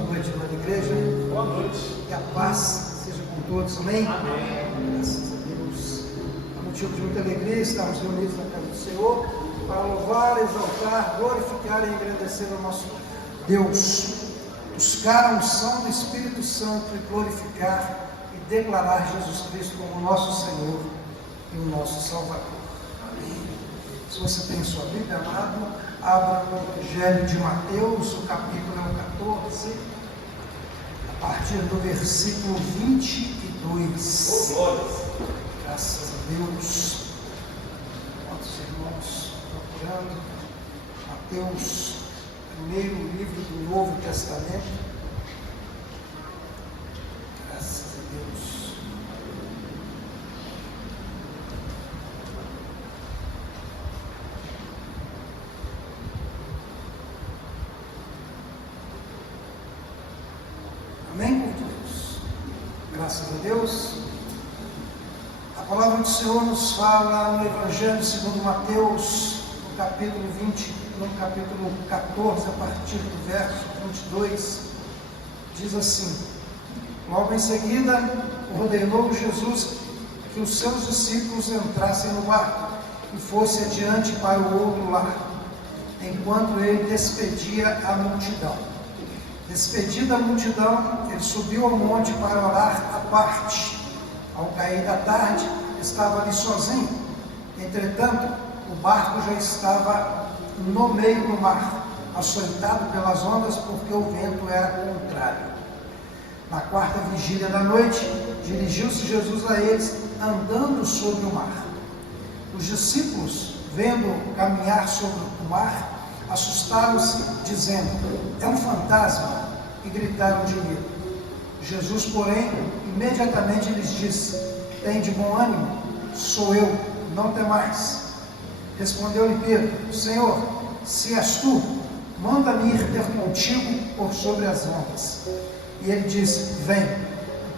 Boa noite, irmã da igreja. Boa noite. Que a paz seja com todos, amém? Amém. Graças a Deus. É motivo de muita alegria estarmos reunidos na casa do Senhor para louvar, exaltar, glorificar e engrandecer o nosso Deus. Buscar a unção do Espírito Santo e glorificar e declarar Jesus Cristo como nosso Senhor e o nosso Salvador. Amém. Se você tem sua Bíblia, amado, abra no Evangelho de Mateus, o capítulo é o 14, a partir do versículo 22. Glórias. Graças a Deus. Quantos irmãos procurando? Mateus, primeiro livro do Novo Testamento. Graças a Deus. Amém, queridos? Graças a Deus. A palavra do Senhor nos fala no Evangelho segundo Mateus, no capítulo 20, no capítulo 14, a partir do verso 22, diz assim: logo em seguida, ordenou Jesus que os seus discípulos entrassem no barco e fosse adiante para o outro lado, enquanto ele despedia a multidão. Despedida a multidão, ele subiu ao monte para orar à parte. Ao cair da tarde, estava ali sozinho. Entretanto, o barco já estava no meio do mar, açoitado pelas ondas, porque o vento era contrário. Na quarta vigília da noite, dirigiu-se Jesus a eles, andando sobre o mar. Os discípulos, vendo caminhar sobre o mar, assustaram-se, dizendo: é um fantasma, e gritaram de medo. Jesus, porém, imediatamente lhes disse: tem de bom ânimo, sou eu, não temais. Respondeu-lhe Pedro: Senhor, se és tu, manda-me ir ter contigo por sobre as ondas. E ele disse: vem.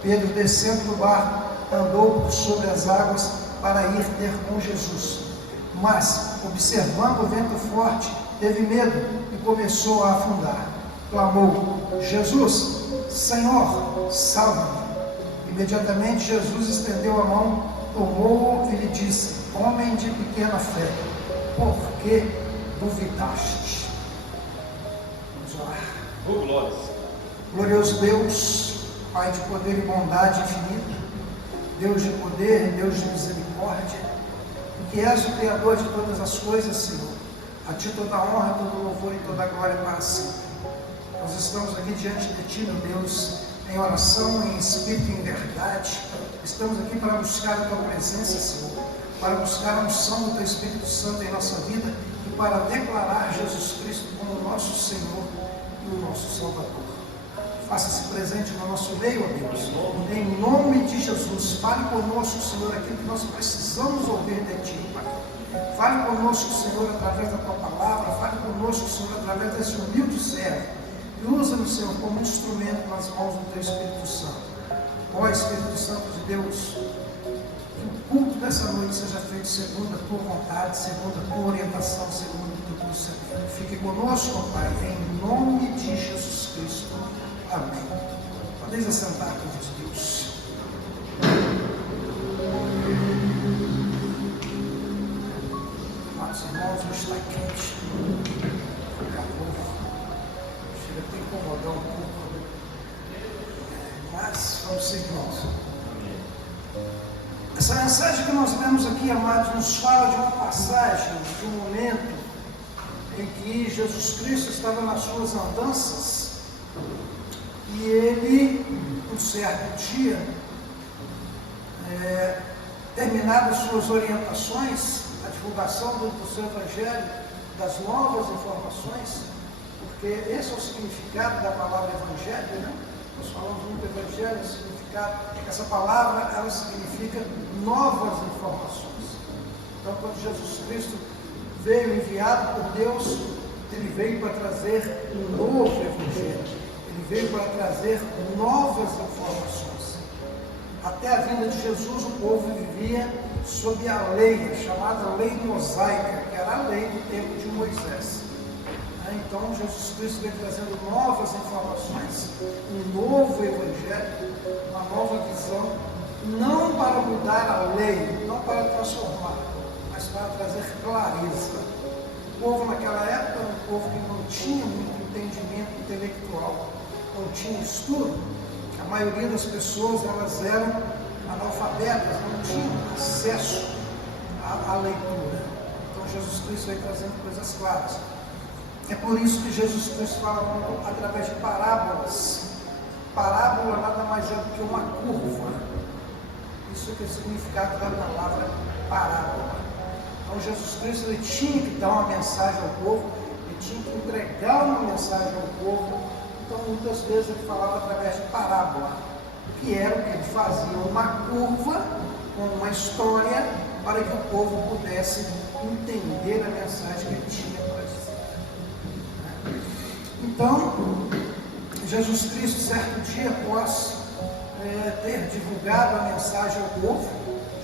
Pedro, descendo do barco, andou por sobre as águas para ir ter com Jesus. Mas, observando o vento forte, teve medo e começou a afundar. Clamou: Jesus, Senhor, salva-me. Imediatamente Jesus estendeu a mão, tomou-o e lhe disse: homem de pequena fé, por que duvidaste? Vamos orar. Glórias. Glorioso Deus, Pai de poder e bondade infinita, Deus de poder e Deus de misericórdia, que és o Criador de todas as coisas, Senhor. A Ti toda a honra, todo o louvor e toda a glória para sempre. Nós estamos aqui diante de Ti, meu Deus, em oração, em espírito e em verdade. Estamos aqui para buscar a Tua presença, Senhor, para buscar a unção do Teu Espírito Santo em nossa vida e para declarar Jesus Cristo como nosso Senhor e o nosso Salvador. Faça-se presente no nosso meio, amigos. Em nome de Jesus, fale conosco, Senhor, aquilo que nós precisamos ouvir de Ti, Pai. Fale conosco, Senhor, através da Tua palavra. Fale conosco, Senhor, através desse humilde servo. E usa-nos, Senhor, como instrumento nas mãos do Teu Espírito Santo. Ó Espírito Santo de Deus, que o culto dessa noite seja feito segundo a Tua vontade, segundo a Tua orientação, segundo o Teu procedimento. Fique conosco, Pai, em nome de Jesus Cristo. Amém. Podeis assentar, povo de Deus. Amados irmãos, hoje está quente. Acabou. Chega até a incomodar um pouco. Mas vamos seguir. Essa mensagem que nós vemos aqui, amados, nos fala de uma passagem, de um momento em que Jesus Cristo estava nas suas andanças. E ele, um certo dia, terminadas suas orientações, a divulgação do seu Evangelho, das novas informações, porque esse é o significado da palavra Evangelho, né? Nós falamos muito do Evangelho, o significado, essa palavra, ela significa novas informações. Então, quando Jesus Cristo veio enviado por Deus, ele veio para trazer um novo Evangelho. Ele veio para trazer novas informações. Até a vinda de Jesus, o povo vivia sob a lei, a chamada lei mosaica, que era a lei do tempo de Moisés. Então, Jesus Cristo veio trazendo novas informações. novo evangelho, uma nova visão, não para mudar a lei, não para transformar, mas para trazer clareza. O povo naquela época era um povo que não tinha muito entendimento intelectual, não tinha estudo. A maioria das pessoas, elas eram analfabetas, não tinham acesso à leitura. Então Jesus Cristo vai trazendo coisas claras. É por isso que Jesus Cristo fala através de parábolas. Parábola nada mais é do que uma curva. Isso é o significado da palavra parábola. Então Jesus Cristo ele tinha que dar uma mensagem ao povo, ele tinha que entregar uma mensagem ao povo. Então muitas vezes ele falava através de parábola, que era o que ele fazia, uma curva com uma história para que o povo pudesse entender a mensagem que ele tinha para dizer. Então, Jesus Cristo, certo dia, após ter divulgado a mensagem ao povo,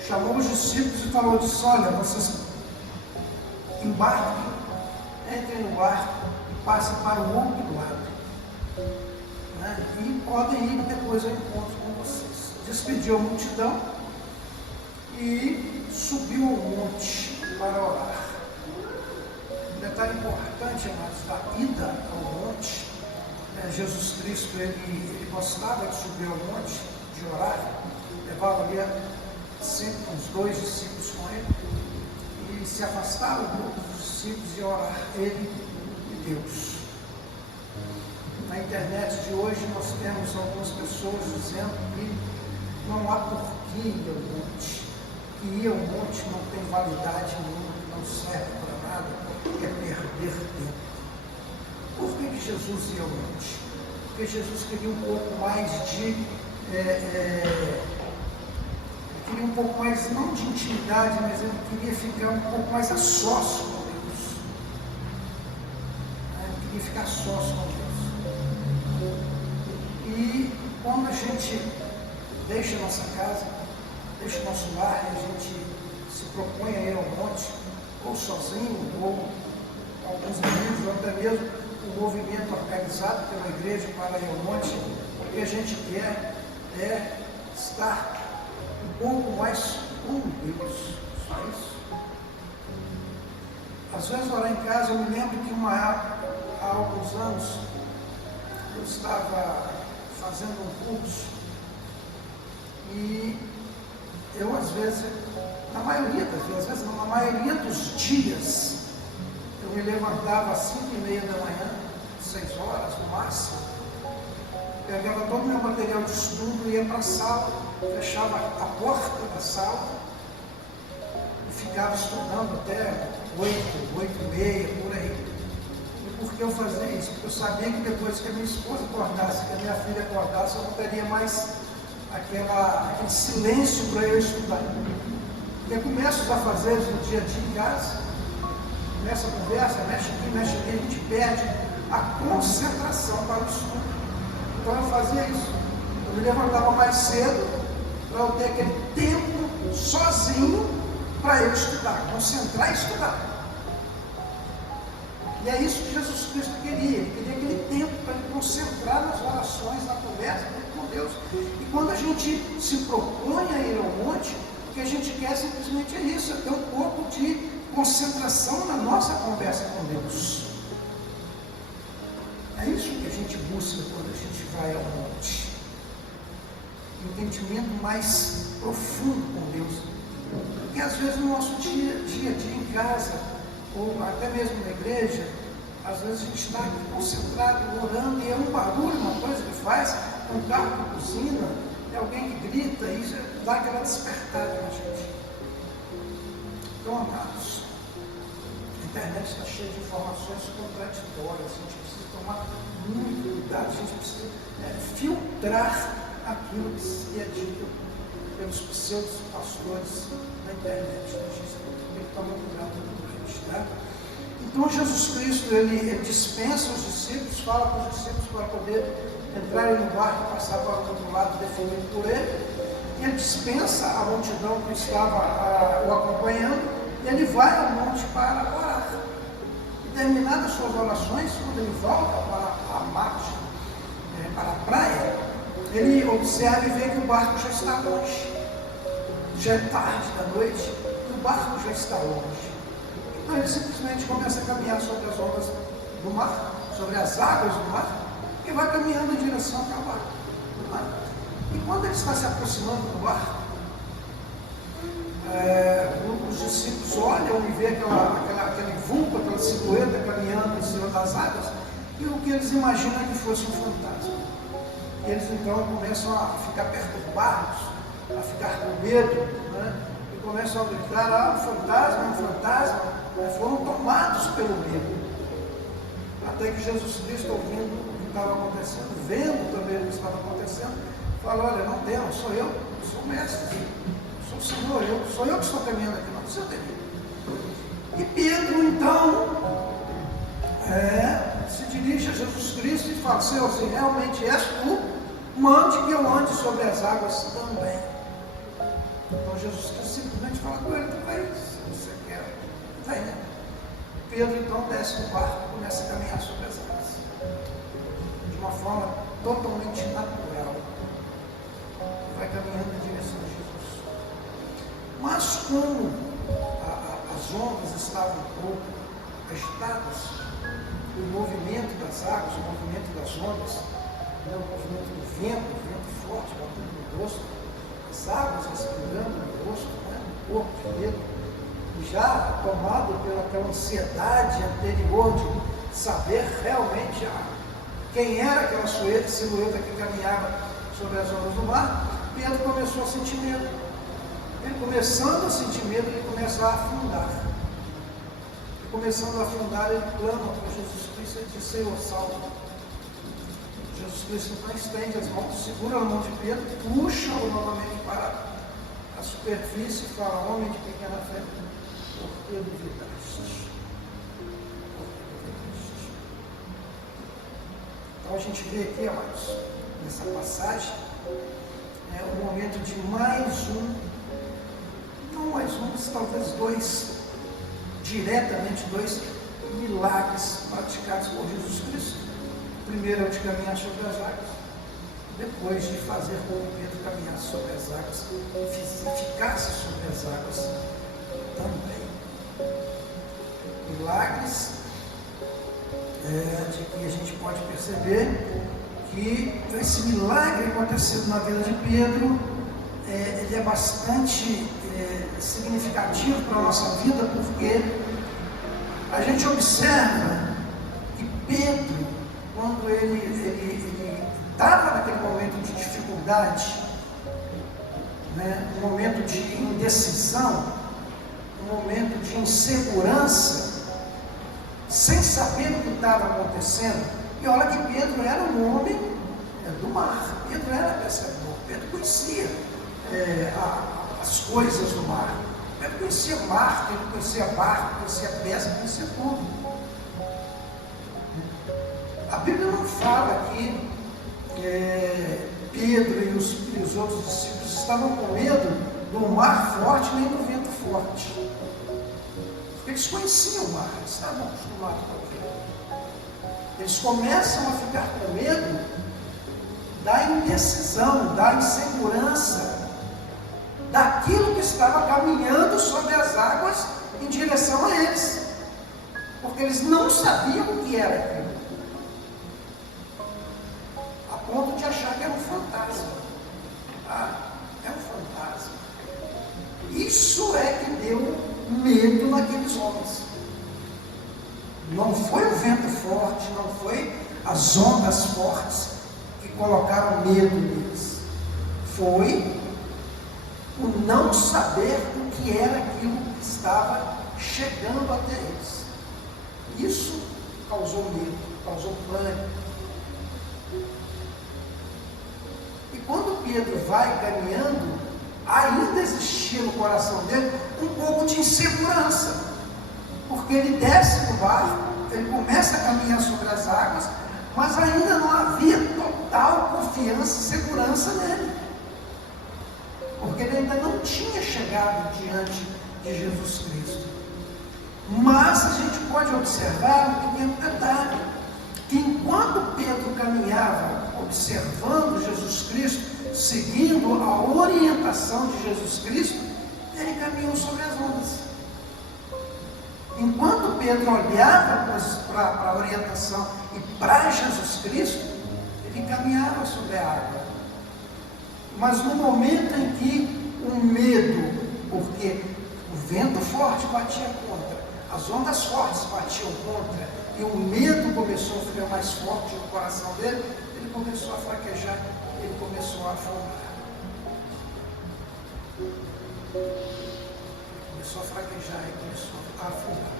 chamou os discípulos e falou: olha, vocês embarquem, entrem no barco e passem para o outro lado. E podem ir depois ao encontro com vocês. Despediu a multidão e subiu ao monte para orar. Um detalhe importante, amados, da ida ao monte, Jesus Cristo ele gostava de subir ao monte, de orar, levava ali sempre uns 2 discípulos com ele, e se afastava do grupo dos discípulos e orar ele e Deus. Na internet de hoje nós temos algumas pessoas dizendo que não há porquê ir ao monte, que ir ao monte não tem validade nenhuma, não serve para nada, é perder tempo. Por que Jesus ia ao monte? Porque Jesus queria um pouco mais de queria um pouco mais, não de intimidade, mas ele queria ficar um pouco mais a sós com Deus. Ele queria ficar a sós com Deus. E quando a gente deixa a nossa casa, deixa o nosso lar, e a gente se propõe a ir ao monte, ou sozinho, ou com alguns amigos, ou até mesmo um movimento organizado pela igreja para ir ao monte, o que a gente quer é estar um pouco mais com Deus. Só isso. Às vezes orar em casa, eu me lembro que há alguns anos eu estava fazendo um curso e eu às vezes, na maioria das vezes, na maioria dos dias, eu me levantava às 5:30 da manhã, 6 horas no máximo, pegava todo o meu material de estudo, ia para a sala, fechava a porta da sala e ficava estudando até 8:30, por aí. E por que eu fazia isso? Porque eu sabia que depois que a minha esposa acordasse, que a minha filha acordasse, eu não teria mais aquele silêncio para eu estudar. Eu começo os afazeres do dia a dia em casa, começa a conversa, mexe aqui, mexe ali, a gente perde a concentração para o estudo. Então eu fazia isso. Eu me levantava mais cedo para eu ter aquele tempo sozinho para eu estudar, concentrar e estudar. E é isso que Jesus Cristo queria. Ele queria aquele tempo para ele concentrar nas orações, na conversa com Deus. E quando a gente se propõe a ir ao monte, o que a gente quer simplesmente é isso, é ter um pouco de concentração na nossa conversa com Deus. É isso que a gente busca quando a gente vai ao monte. Entendimento mais profundo com Deus. Porque às vezes no nosso dia a dia em casa, ou até mesmo na igreja, às vezes a gente está aqui concentrado, orando, e é um barulho, uma coisa que faz, é um carro que buzina, é alguém que grita, e isso dá aquela despertada na gente. Então, amados, a internet está cheia de informações contraditórias, a gente precisa tomar muito cuidado, a gente precisa filtrar aquilo que é dito pelos pseudos pastores na internet. A gente tem que tomar cuidado com isso, tá? Então Jesus Cristo, ele dispensa os discípulos, fala para os discípulos para poder entrar no barco e passar para o outro lado, defendido por ele, e ele dispensa a multidão que estava o acompanhando, e ele vai ao monte para orar. E terminadas suas orações, quando ele volta para a margem, para a praia, ele observa e vê que o barco já está longe. Já é tarde da noite, e o barco já está longe. Então ele simplesmente começa a caminhar sobre as ondas do mar, sobre as águas do mar, e vai caminhando em direção ao barco. E quando ele está se aproximando do barco, os discípulos olham e vê aquele vulco, aquela silhueta caminhando em cima das águas, e o que eles imaginam é que fosse um fantasma. E eles então começam a ficar perturbados, a ficar com medo, né? E começam a gritar: um fantasma, foram tomados pelo medo. Até que Jesus Cristo, ouvindo o que estava acontecendo, vendo também o que estava acontecendo, fala: olha, não temas, sou eu sou o mestre, sou o Senhor, sou eu que estou caminhando aqui, não precisa ter medo. E Pedro então se dirige a Jesus Cristo e fala: Senhor, se realmente és tu, mande que eu ande sobre as águas também. Então Jesus Cristo simplesmente fala com ele: tu vai, se você quer, vai, né? Pedro então desce do barco e começa a caminhar sobre as águas, de uma forma totalmente natural. Vai caminhando em direção a Jesus. Mas como as ondas estavam um pouco agitadas, o movimento das águas, o movimento das ondas, o movimento do vento forte batendo no rosto, as águas respirando no rosto, no corpo de Pedro, já tomado pelaquela ansiedade anterior de saber realmente quem era aquela silhueta que caminhava sobre as ondas do mar. Pedro começou a sentir medo. Ele começando a sentir medo, ele começa a afundar. E começando a afundar, ele clama para Jesus Cristo e diz: Senhor, salva. Jesus Cristo então estende as mãos, segura na mão de Pedro, puxa-o novamente para a superfície e fala: homem de pequena fé, por que duvidaste? Então a gente vê aqui, amados, nessa passagem, o momento de talvez dois, diretamente dois milagres praticados por Jesus Cristo. O primeiro é o de caminhar sobre as águas, depois de fazer com que Pedro caminhasse sobre as águas e ficasse sobre as águas também. Milagres de que a gente pode perceber que esse milagre acontecido na vida de Pedro, ele é bastante significativo para a nossa vida, porque a gente observa que Pedro, quando ele estava naquele momento de dificuldade, um momento de indecisão, um momento de insegurança, sem saber o que estava acontecendo. E olha que Pedro era um homem do mar, Pedro era pescador, Pedro conhecia as coisas do mar, Pedro conhecia o mar, Pedro conhecia barco, conhecia pesca, conhecia tudo. A Bíblia não fala que Pedro e os outros discípulos estavam com medo do mar forte nem do vento forte. Eles conheciam o mar, eles estavam acostumados com aquilo. Eles começam a ficar com medo da indecisão, da insegurança, daquilo que estava caminhando sobre as águas em direção a eles, porque eles não sabiam o que era aquilo, a ponto de achar que era um fantasma. É um fantasma. Isso é que deu medo naqueles homens. Não foi o vento forte, não foi as ondas fortes que colocaram medo neles. Foi o não saber o que era aquilo que estava chegando até eles. Isso causou medo, causou pânico. E quando Pedro vai caminhando, ainda existia no coração dele um pouco de insegurança. Porque ele desce do barco, ele começa a caminhar sobre as águas, mas ainda não havia total confiança e segurança nele. Porque ele ainda não tinha chegado diante de Jesus Cristo. Mas a gente pode observar um pequeno detalhe, que enquanto Pedro caminhava observando Jesus Cristo, seguindo a orientação de Jesus Cristo, ele caminhou sobre as ondas. Enquanto Pedro olhava para a orientação e para Jesus Cristo, ele caminhava sobre a água. Mas no momento em que o medo, porque o vento forte batia contra, as ondas fortes batiam contra, e o medo começou a ficar mais forte no coração dele, ele começou a fraquejar, ele começou a afundar. Começou a fraquejar e começou a afundar.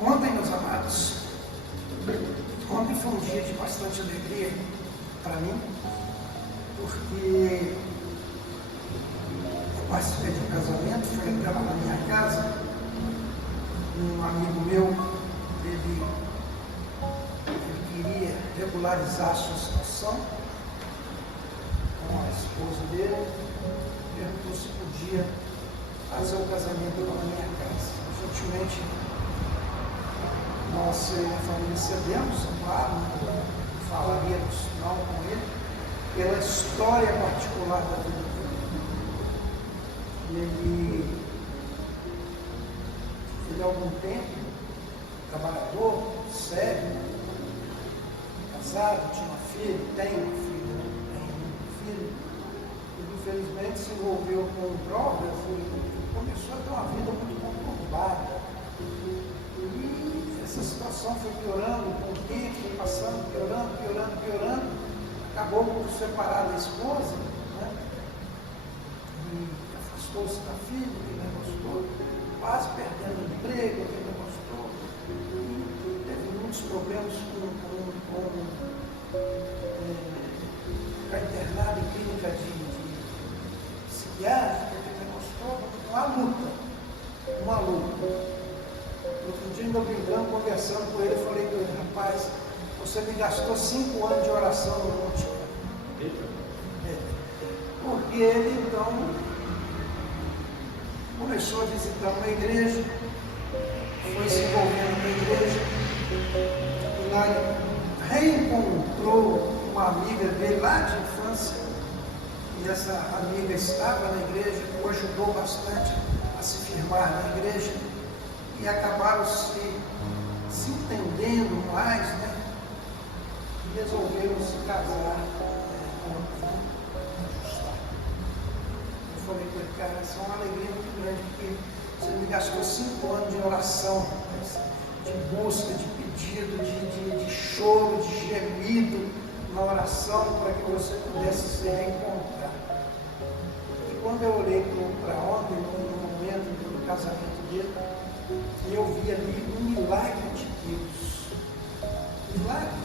Ontem, meus amados, ontem foi um dia de bastante alegria para mim, porque eu participei de um casamento, foi até lá na minha casa, um amigo meu, ele queria regularizar a sua situação com a esposa dele, perguntou se podia fazer o casamento lá na minha casa. Gentilmente, nós e a família cedemos, claro, não falaríamos não com ele, pela história particular da vida dele. Ele há algum tempo, trabalhador, sério, casado, tinha uma filha, tem uma filha, e infelizmente se envolveu com drogas e começou a ter uma vida muito conturbada. E essa situação foi piorando com o tempo, foi passando, piorando, acabou por separar da esposa, né? E afastou-se da filha, que não gostou, quase perdendo o emprego, que não gostou, e teve muitos problemas para internar em clínica de psiquiátrica, que não gostou, uma luta. Outro dia, ainda brincando, conversando com ele, eu falei com ele: rapaz, você me gastou 5 anos de oração no monte. Porque ele, então, começou a visitar uma igreja, foi se envolvendo na igreja, e lá reencontrou uma amiga dele lá de infância, e essa amiga estava na igreja, o ajudou bastante a se firmar na igreja, e acabaram se entendendo mais, né? E resolveram se casar. Eu falei com ele: cara, essa é uma alegria muito grande, porque você me gastou 5 anos de oração, de busca, de pedido, de choro, de gemido na oração, para que você pudesse se reencontrar. E quando eu olhei para ontem, no momento do casamento dele, eu vi ali um milagre de Deus. Milagre de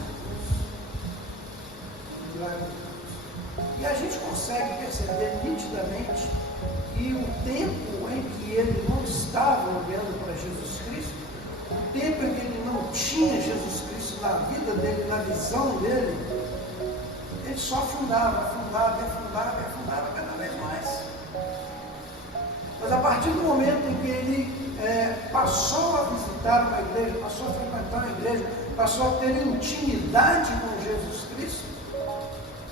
Deus. E a gente consegue perceber nitidamente que o tempo em que ele não estava olhando para Jesus Cristo, o tempo em que ele não tinha Jesus Cristo na vida dele, na visão dele, ele só afundava cada vez mais. Mas a partir do momento em que ele passou a visitar uma igreja, passou a frequentar uma igreja, passou a ter intimidade com Jesus Cristo,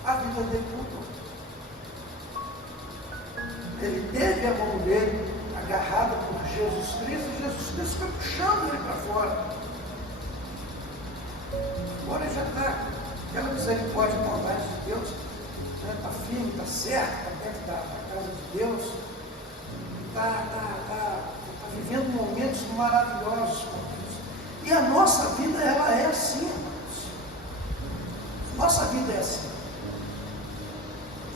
a vida dele mudou. Ele teve a mão dele agarrada por Jesus Cristo, e Jesus Cristo foi puxando ele para fora. Agora ele já está, aquela misericórdia e bondade de Deus, está firme, está certo, está dentro da casa de Deus, está vivendo momentos maravilhosos com Deus. E a nossa vida, ela é assim, irmãos. Nossa vida é assim.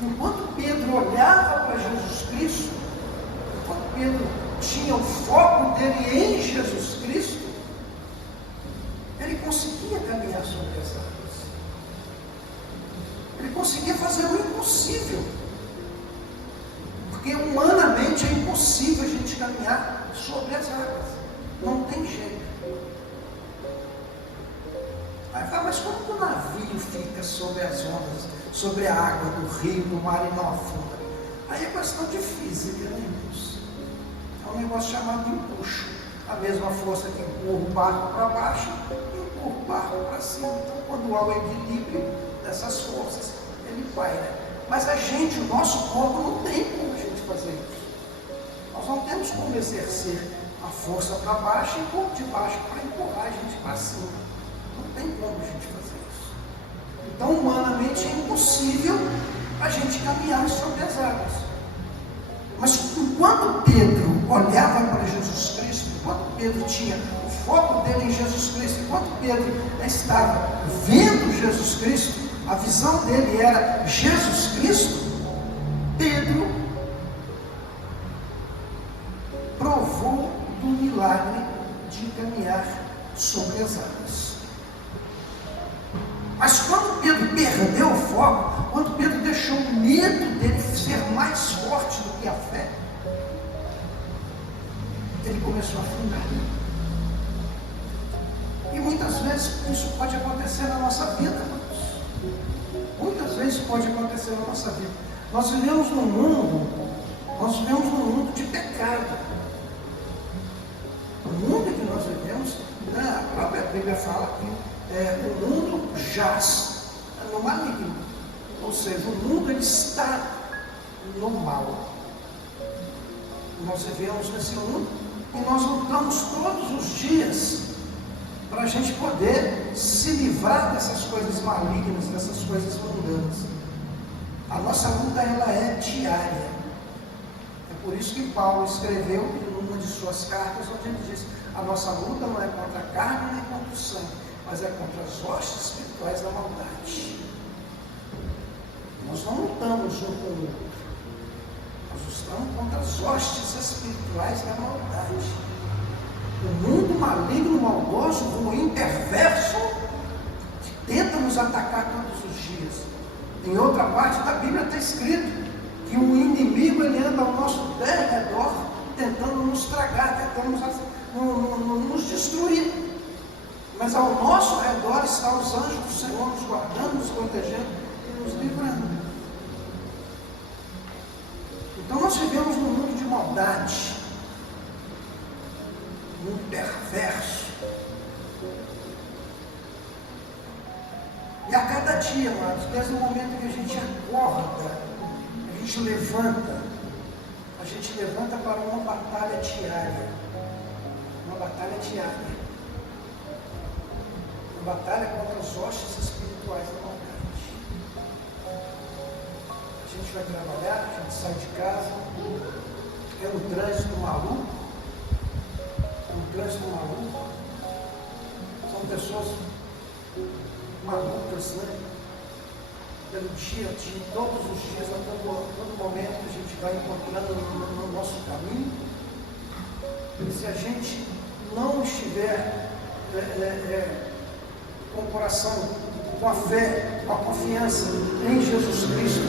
Enquanto Pedro olhava para Jesus Cristo, enquanto Pedro tinha o foco dele em Jesus Cristo, ele conseguia caminhar sobre as águas. Ele conseguia fazer o impossível. Porque humanamente é impossível a gente caminhar sobre as águas. Não tem jeito. Aí fala: mas como que o navio fica sobre as ondas, sobre a água do rio, do mar e não afunda? Aí é questão de física, né, irmãos? É um negócio chamado empuxo. A mesma força que empurra o barco para baixo, por baixo para cima. Então, quando há o equilíbrio dessas forças, ele vai, né? Mas a gente, o nosso corpo, não tem como a gente fazer isso. Nós não temos como exercer a força para baixo e por de baixo para empurrar a gente para cima. Não tem como a gente fazer isso. Então, humanamente, é impossível a gente caminhar sobre as águas. Mas enquanto Pedro olhava para Jesus Cristo, enquanto Pedro tinha o foco dele em Jesus Cristo, enquanto Pedro estava vendo Jesus Cristo, a visão dele era Jesus Cristo, Pedro provou do milagre de caminhar sobre as águas. Mas quando Pedro perdeu o foco, quando Pedro deixou o medo dele ser mais forte do que a fé, ele começou a afundar. E muitas vezes isso pode acontecer na nossa vida, irmãos. Muitas vezes pode acontecer na nossa vida. Nós vivemos num mundo de pecado. O mundo que nós vivemos, né, a própria Bíblia fala que o mundo jaz no maligno. Ou seja, o mundo ele está no mal. Nós vivemos nesse mundo e nós lutamos todos os dias para a gente poder se livrar dessas coisas malignas, dessas coisas mundanas. A nossa luta ela é diária. É por isso que Paulo escreveu em uma de suas cartas, onde ele diz: a nossa luta não é contra a carne nem contra o sangue, mas é contra as hostes espirituais da maldade. Nós não lutamos um com o outro. Nós lutamos contra as hostes espirituais da maldade. O mundo maligno, maldoso, ruim, perverso, que tenta nos atacar todos os dias. Em outra parte da Bíblia está escrito que o inimigo ele anda ao nosso derredor, tentando nos tragar, tentando nos destruir. Mas ao nosso redor estão os anjos do Senhor nos guardando, nos protegendo e nos livrando. Então nós vivemos num mundo de maldade, muito perverso. E a cada dia, amados, desde o momento que a gente acorda, a gente levanta para uma batalha diária. Uma batalha diária. Uma batalha contra as hostes espirituais da maldade. A gente vai trabalhar, a gente sai de casa, é um trânsito maluco. São pessoas malucas, né? Pelo dia a dia, todos os dias, a todo momento que a gente vai encontrando no nosso caminho. E se a gente não estiver com o coração, com a fé, com a confiança em Jesus Cristo,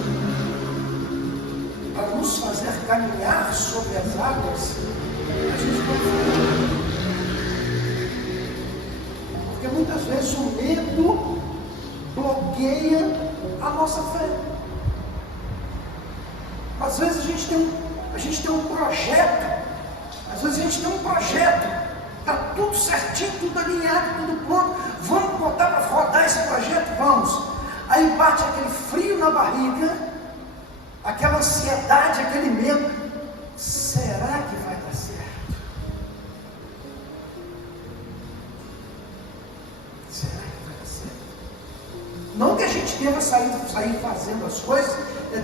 para nos fazer caminhar sobre as águas, a gente vai. Porque muitas vezes o medo bloqueia a nossa fé. Às vezes a gente tem um projeto, está tudo certinho, tudo alinhado, tudo pronto, vamos botar para rodar esse projeto, vamos. Aí bate aquele frio na barriga, aquela ansiedade, aquele medo. Será que vai dar certo? Não que a gente deva sair fazendo as coisas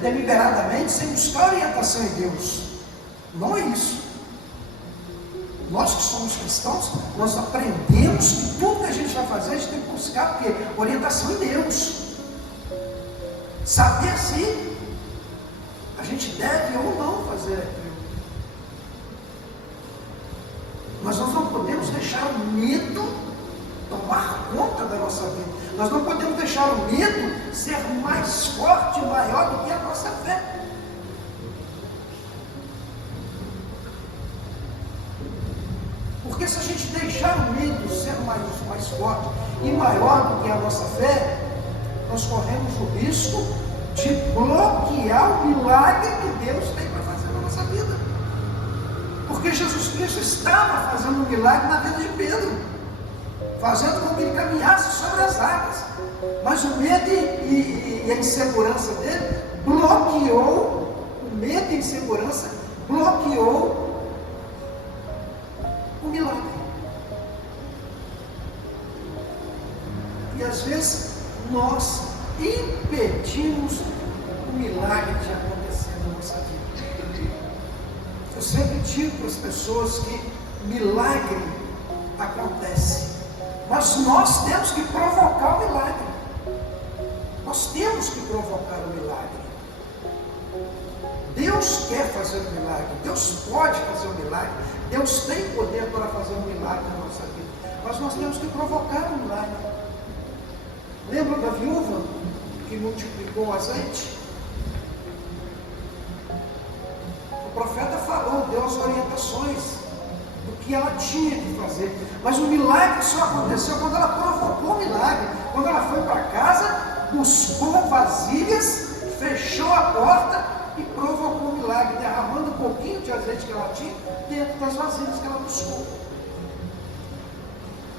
deliberadamente, sem buscar orientação em Deus. Não é isso. Nós que somos cristãos, nós aprendemos que tudo que a gente vai fazer, a gente tem que buscar orientação em Deus. Saber se a gente deve ou não fazer aquilo. Mas nós não podemos deixar o medo tomar conta da nossa vida. Nós não podemos deixar o medo ser mais forte e maior do que a nossa fé. Porque se a gente deixar o medo ser mais forte e maior do que a nossa fé, nós corremos o risco de bloquear o milagre que Deus tem para fazer na nossa vida. Porque Jesus Cristo estava fazendo um milagre na vida de Pedro. fazendo com que ele caminhasse sobre as águas. Mas o medo e a insegurança dele bloqueou, o medo e a insegurança bloqueou o milagre. E às vezes nós impedimos o milagre de acontecer na nossa vida. Eu sempre digo para as pessoas que milagre acontece, mas nós temos que provocar o milagre. Nós temos que provocar o milagre. Deus quer fazer o milagre, Deus pode fazer o milagre, Deus tem poder para fazer um milagre na nossa vida, mas nós temos que provocar o milagre. Lembra da viúva que multiplicou o azeite? O profeta falou, deu as orientações do que ela tinha que fazer, mas o milagre só aconteceu quando ela provocou o milagre. Quando ela foi para casa, buscou vasilhas, fechou a porta e provocou o milagre, derramando um pouquinho de azeite que ela tinha dentro das vasilhas que ela buscou.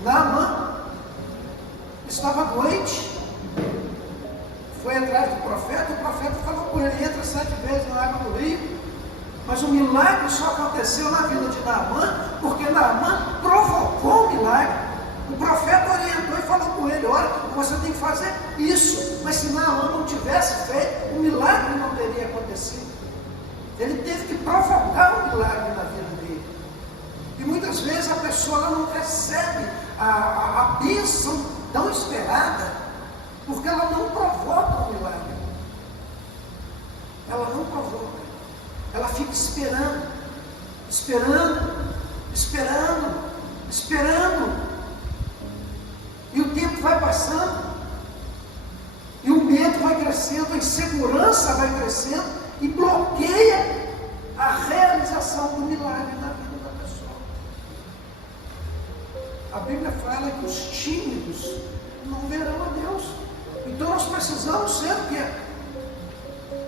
Naamã estava doente, foi atrás do profeta, o profeta falou com ele, entra 7 vezes na água do rio. Mas o milagre só aconteceu na vida de Naamã, porque Naamã provocou o milagre. O profeta orientou e falou com ele, olha, você tem que fazer isso. Mas se Naamã não tivesse feito, o milagre não teria acontecido. Ele teve que provocar o milagre na vida dele. E muitas vezes a pessoa ela não recebe a bênção tão esperada, porque ela não provoca o milagre. Ela não provoca. Ela fica esperando, e o tempo vai passando, e o medo vai crescendo, a insegurança vai crescendo, e bloqueia a realização do milagre na vida da pessoa. A Bíblia fala que os tímidos não verão a Deus. Então nós precisamos ser o quê?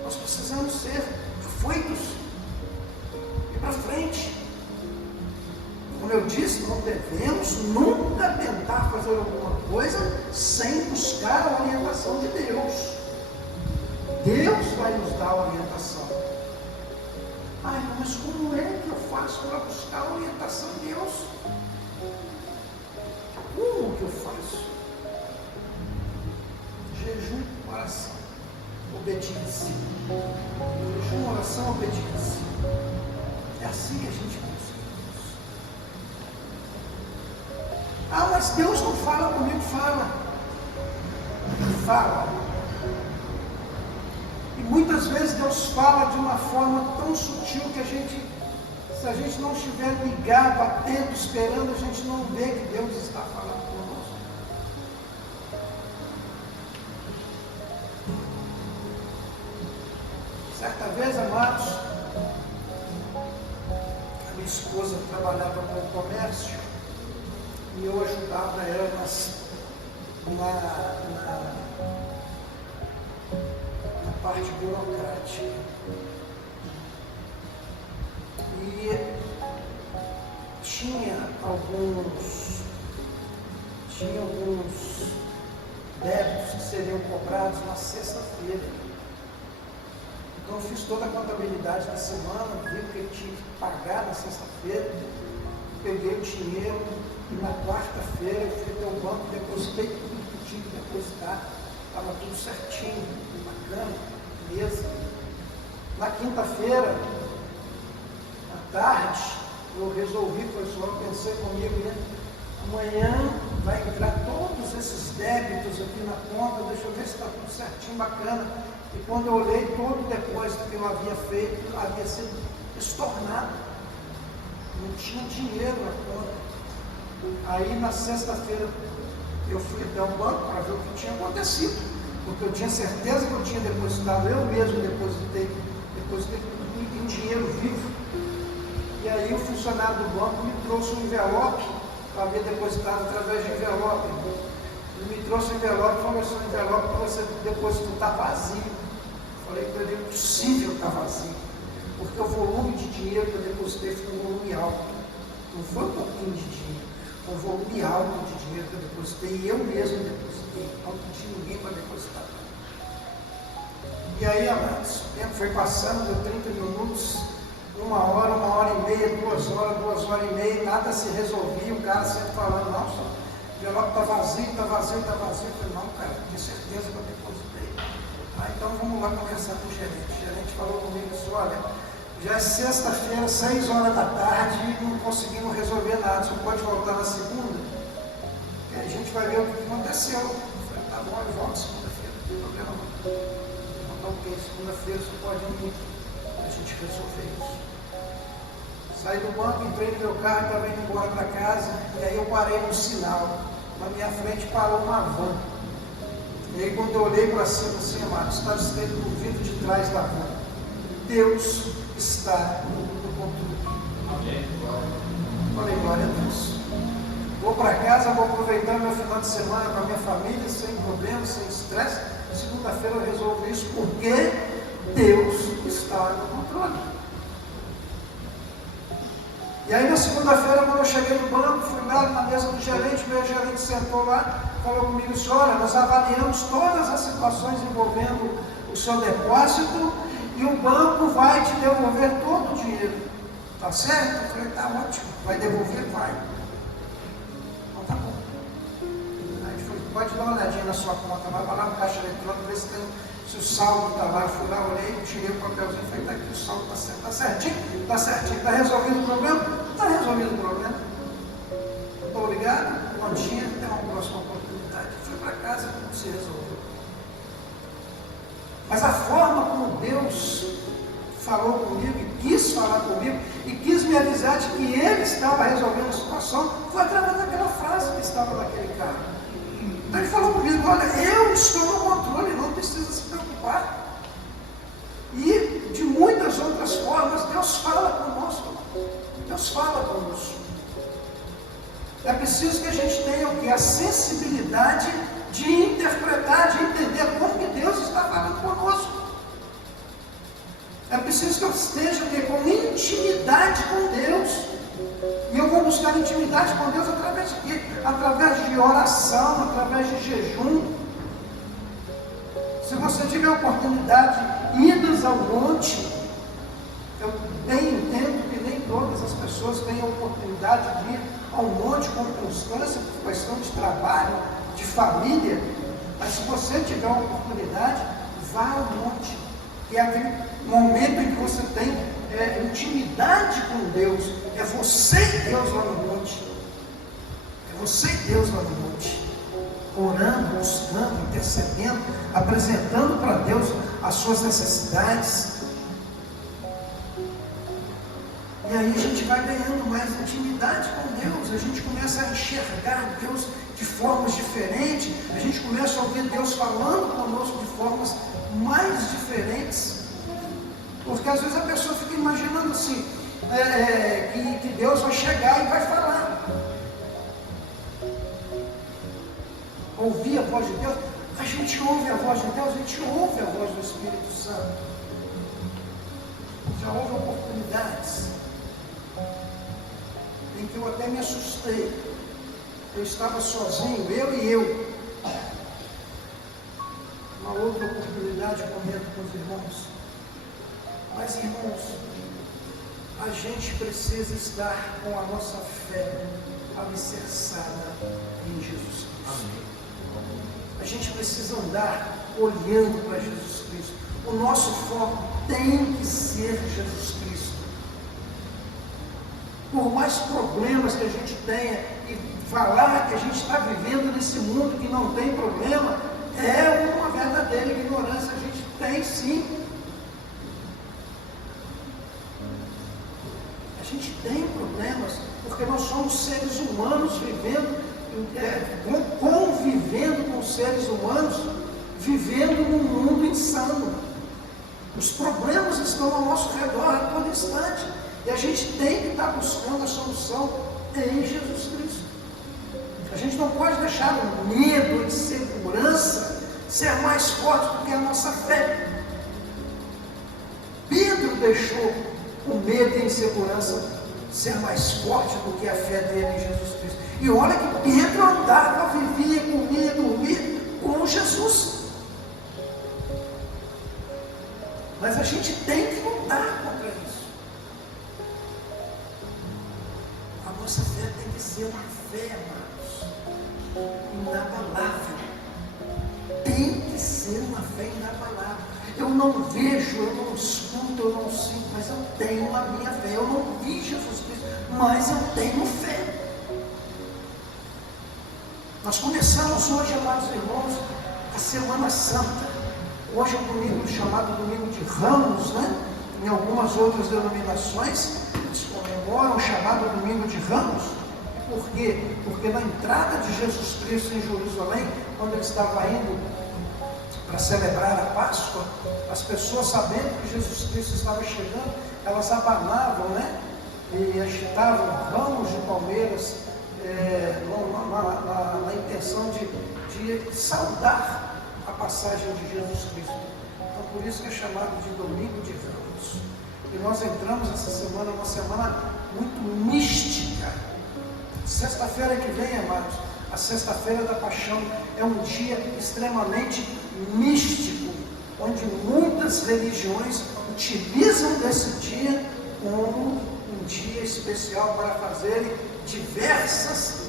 Nós precisamos ser afoitos e para frente. Como eu disse, não devemos nunca tentar fazer alguma coisa sem buscar a orientação de Deus. Deus vai nos dar a orientação. Ai, mas como é que eu faço para buscar a orientação de Deus? Como que eu faço? Jejum, oração, obediência. Jejum, oração, obediência. É assim que a gente busca. Ah, mas Deus não fala comigo. Fala. E muitas vezes Deus fala de uma forma tão sutil que se a gente não estiver ligado, atento, esperando, a gente não vê que Deus está falando conosco. Certa vez, amados, a minha esposa trabalhava com o comércio e eu ajudava ela na parte burocrática. E tinha alguns débitos que seriam cobrados na sexta-feira. Então eu fiz toda a contabilidade da semana, vi o que eu tinha que pagar na sexta-feira, peguei o dinheiro e na quarta-feira eu fui até o banco, depositei tudo que tinha que depositar, estava tudo certinho, bacana, beleza. Na quinta-feira, à tarde, eu resolvi, pessoal, pensei comigo, né? Amanhã vai entrar todos esses débitos aqui na conta, deixa eu ver se está tudo certinho, bacana. E quando eu olhei, todo o depósito que eu havia feito havia sido estornado. Não tinha dinheiro na conta. Aí na sexta-feira eu fui até o banco para ver o que tinha acontecido, porque eu tinha certeza que eu tinha depositado, eu mesmo depositei em dinheiro vivo. E aí o funcionário do banco me trouxe um envelope, eu havia depositado através de envelope. Ele me trouxe um envelope e falou: esse envelope que você depositou está vazio. Falei para ele: é impossível estar vazio, porque o volume de dinheiro que eu depositei foi um volume alto, não foi um pouquinho de dinheiro, um volume alto de dinheiro que eu depositei, e eu mesmo depositei, não pedi ninguém para depositar. E aí, amados, o tempo foi passando, deu 30 minutos, 1 hora e meia, 2 horas e meia, nada se resolvia, o cara sempre falando, não, o envelope está vazio. Eu falei, não, cara, tenho certeza que eu depositei. Então vamos lá conversar com o gerente. O gerente falou comigo, disse, olha, já é sexta-feira, 6 horas da tarde, e não conseguimos resolver nada, só pode voltar na segunda. E a gente vai ver o que aconteceu. Eu falei, tá bom, eu volto segunda-feira, não tem problema não. Ok, segunda-feira você pode ir a gente resolver isso. Saí do banco, entrei no meu carro, estava indo embora para casa, e aí eu parei no sinal. Na minha frente parou uma van. E aí quando eu olhei para cima, assim, amado, estava escrito no vidro de trás da van: Deus está no controle. Amém. Falei, glória a Deus. Vou para casa, vou aproveitar meu final de semana com a minha família, sem problemas, sem estresse. Segunda-feira eu resolvo isso porque Deus está no controle. E aí na segunda-feira, quando eu cheguei no banco, fui lá na mesa do gerente, meu gerente sentou lá, falou comigo, olha, nós avaliamos todas as situações envolvendo o seu depósito e o banco vai te devolver todo o dinheiro. Tá certo? Eu falei, tá ótimo, vai devolver? Vai. Então tá bom. Pode dar uma olhadinha na sua conta, vai lá no caixa eletrônico, ver se o saldo está lá. Eu fui lá, olhei, tirei o papelzinho e falei, tá aqui, o saldo está certo. Está certinho? Está certinho. Está resolvido o problema? Está resolvido o problema. Muito obrigado, continha, até uma próxima oportunidade. Fui para casa, não se resolveu. Mas a forma como Deus falou comigo, e quis falar comigo, e quis me avisar de que Ele estava resolvendo a situação, foi através daquela frase que estava naquele carro. Então ele falou comigo, olha, eu estou no controle, não precisa se preocupar. E de muitas outras formas, Deus fala conosco. Deus fala conosco. É preciso que a gente tenha o quê? A sensibilidade de interpretar, de entender como que Deus está falando conosco. É preciso que eu esteja com intimidade com Deus. E eu vou buscar intimidade com Deus através de quê? Através de oração, através de jejum. Se você tiver oportunidade, idas ao monte, eu bem entendo que nem todas as pessoas têm a oportunidade de ir ao monte com constância, por questão de trabalho, de família. Mas se você tiver a oportunidade, vá ao monte. E é aquele momento em que você tem intimidade com Deus. É você e Deus lá no monte. É você e Deus lá no monte. Orando, buscando, intercedendo, apresentando para Deus as suas necessidades. E aí a gente vai ganhando mais intimidade com Deus. A gente começa a enxergar Deus de formas diferentes. A gente começa a ouvir Deus falando conosco de formas mais diferentes. Porque às vezes a pessoa fica imaginando assim, que Deus vai chegar e vai falar. Ouvir a voz de Deus. A gente ouve a voz de Deus, a gente ouve a voz do Espírito Santo. Já houve oportunidades em que eu até me assustei. Eu estava sozinho, eu. Uma outra oportunidade comendo com os irmãos. Mas, irmãos, a gente precisa estar com a nossa fé alicerçada em Jesus Cristo. Amém. A gente precisa andar olhando para Jesus Cristo. O nosso foco tem que ser Jesus Cristo. Por mais problemas que a gente tenha, e falar que a gente está vivendo nesse mundo que não tem problema, é uma verdadeira ignorância. A gente tem sim. A gente tem problemas, porque nós somos seres humanos vivendo, convivendo com seres humanos, vivendo num mundo insano. Os problemas estão ao nosso redor a todo instante, e a gente tem que estar buscando a solução em Jesus Cristo. A gente não pode deixar o medo, a insegurança ser mais forte do que a nossa fé. Pedro deixou o medo e a insegurança ser mais forte do que a fé dele em Jesus Cristo. E olha que Pedro andava, vivia, comia, dormia com Jesus. Mas a gente tem que lutar contra isso. A nossa fé tem que ser uma fé, amados, inabalável. Tem que ser uma fé inabalável. Eu não vejo, eu não escuto, eu não sinto, mas eu tenho a minha fé. Eu não vi Jesus Cristo, mas eu tenho fé. Nós começamos hoje, amados irmãos, a Semana Santa. Hoje é um domingo chamado Domingo de Ramos, né? Em algumas outras denominações, eles comemoram o chamado Domingo de Ramos. Por quê? Porque na entrada de Jesus Cristo em Jerusalém, quando ele estava indo para celebrar a Páscoa, as pessoas, sabendo que Jesus Cristo estava chegando, elas abanavam, né? E agitavam ramos de palmeiras, na intenção de saudar a passagem de Jesus Cristo. Então, por isso que é chamado de Domingo de Ramos. E nós entramos essa semana, uma semana muito mística. Sexta-feira que vem, amados, a sexta-feira da Paixão, é um dia extremamente místico, onde muitas religiões utilizam desse dia como um dia especial para fazerem diversas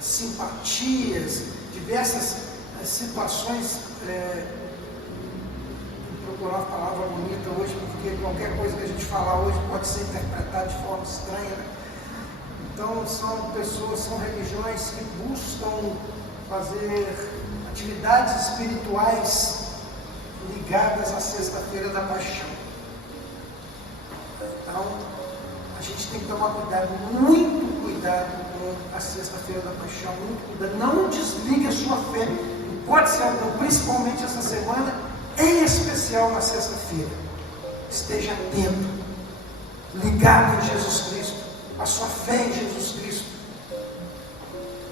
simpatias, diversas situações. Vou procurar uma palavra bonita hoje, porque qualquer coisa que a gente falar hoje pode ser interpretada de forma estranha. Então, são pessoas, são religiões que buscam fazer atividades espirituais ligadas à sexta-feira da Paixão. Então, a gente tem que tomar cuidado, muito cuidado com a sexta-feira da Paixão, muito cuidado. Não desligue a sua fé. Pode ser, principalmente essa semana, em especial na sexta-feira. Esteja atento, ligado em Jesus Cristo, a sua fé em Jesus Cristo.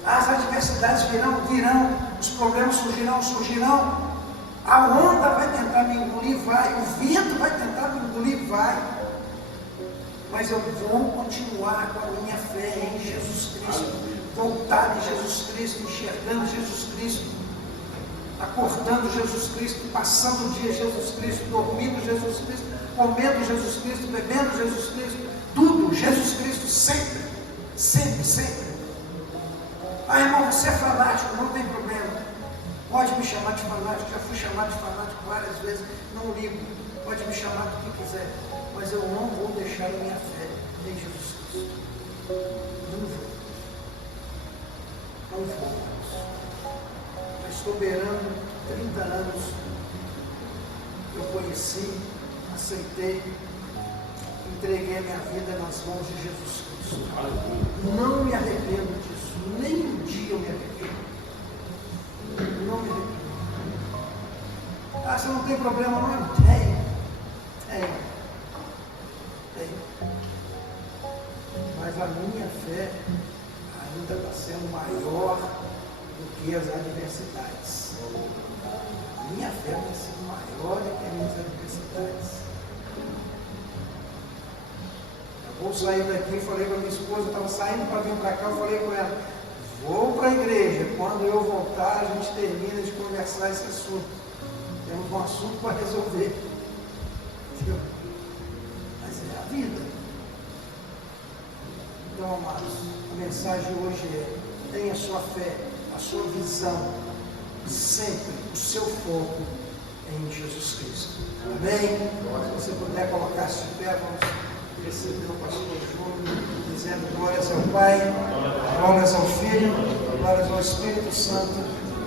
As adversidades virão, os problemas surgirão. A onda vai tentar me engolir, vai. O vento vai tentar me engolir, vai. Mas eu vou continuar com a minha fé em Jesus Cristo, voltado em Jesus Cristo, enxergando Jesus Cristo, acordando Jesus Cristo, passando o dia Jesus Cristo, dormindo Jesus Cristo, comendo Jesus Cristo, bebendo Jesus Cristo, tudo Jesus Cristo, sempre, sempre, sempre. Ah, irmão, você é fanático, não tem problema. Pode me chamar de fanático, já fui chamado de fanático várias vezes, não ligo. Pode me chamar do que quiser, mas eu não vou deixar a minha fé em Jesus Cristo. Não vou. Não vou. Eu estou beirando 30 anos. Eu conheci, aceitei, entreguei a minha vida nas mãos de Jesus Cristo. Não me arrependo disso. Nem um dia eu me arrependo. Não me arrependo. Ah, você não tem problema, não? Tem. Mas a minha fé ainda está sendo maior do que as adversidades. A minha fé está sendo maior do que as minhas adversidades. Eu vou sair daqui, falei com a minha esposa, estava saindo para vir para cá, eu falei com ela, vou para a igreja, quando eu voltar a gente termina de conversar esse assunto. Temos um assunto para resolver. Mas é a vida. Então, amados, a mensagem hoje é: tenha a sua fé, a sua visão, sempre o seu foco em Jesus Cristo. Amém? Se você puder colocar-se de pé, vamos receber o pastor Júnior, dizendo glórias ao Pai, glórias ao Filho, glórias ao Espírito Santo,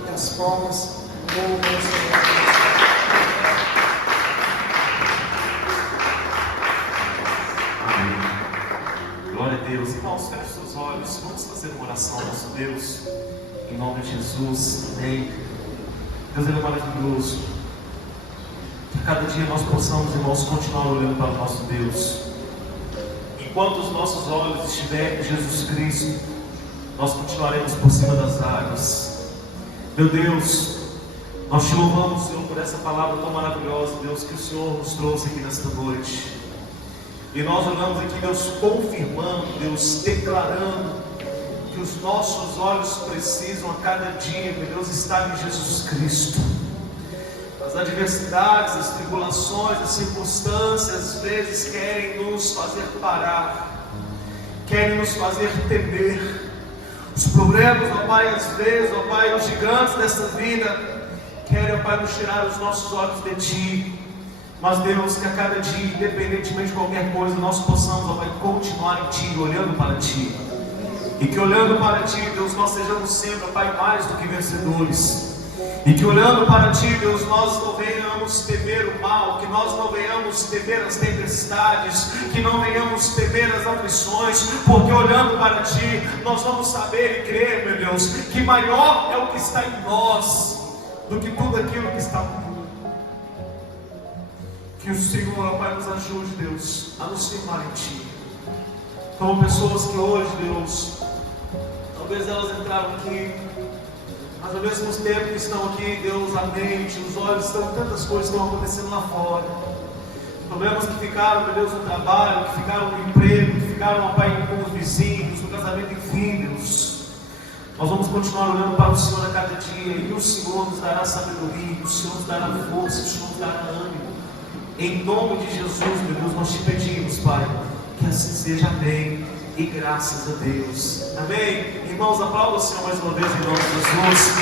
e as palmas louvam o Senhor. Glória a Deus. Irmãos, feche seus olhos. Vamos fazer uma oração ao nosso Deus. Em nome de Jesus. Amém. Deus, Ele é maravilhoso. Que cada dia nós possamos, irmãos, continuar olhando para o nosso Deus. Enquanto os nossos olhos estiverem em Jesus Cristo, nós continuaremos por cima das águas. Meu Deus, nós te louvamos, Senhor, por essa palavra tão maravilhosa, Deus, que o Senhor nos trouxe aqui nesta noite. E nós oramos aqui, Deus, confirmando, Deus, declarando que os nossos olhos precisam a cada dia, meu Deus, estar em Jesus Cristo. As adversidades, as tribulações, as circunstâncias, às vezes querem nos fazer parar, querem nos fazer temer. Os problemas, ó Pai, às vezes, ó Pai, os gigantes desta vida querem, ó Pai, nos tirar os nossos olhos de Ti. Mas Deus, que a cada dia, independentemente de qualquer coisa, nós possamos, ó Pai, continuar em Ti, olhando para Ti. E que olhando para Ti, Deus, nós sejamos sempre, ó Pai, mais do que vencedores. E que olhando para Ti, Deus, nós não venhamos temer o mal, que nós não venhamos temer as tempestades, que não venhamos temer as aflições, porque olhando para Ti, nós vamos saber e crer, meu Deus, que maior é o que está em nós do que tudo aquilo que está no mundo. Que o Senhor, ó Pai, nos ajude, Deus, a nos firmar em Ti. Como pessoas que hoje, Deus, talvez elas entraram aqui, mas ao mesmo tempo que estão aqui, Deus, a mente, os olhos, estão tantas coisas que estão acontecendo lá fora. Problemas que ficaram, meu Deus, no trabalho, que ficaram no emprego, que ficaram, ó Pai, com os vizinhos, no casamento, enfim, Deus. Nós vamos continuar olhando para o Senhor a cada dia, e o Senhor nos dará sabedoria, o Senhor nos dará força, o Senhor nos dará ânimo. Em nome de Jesus, meu Deus, nós te pedimos, Pai, que assim seja, amém, e graças a Deus, amém. Irmãos, aplauda o Senhor mais uma vez em nome de Jesus.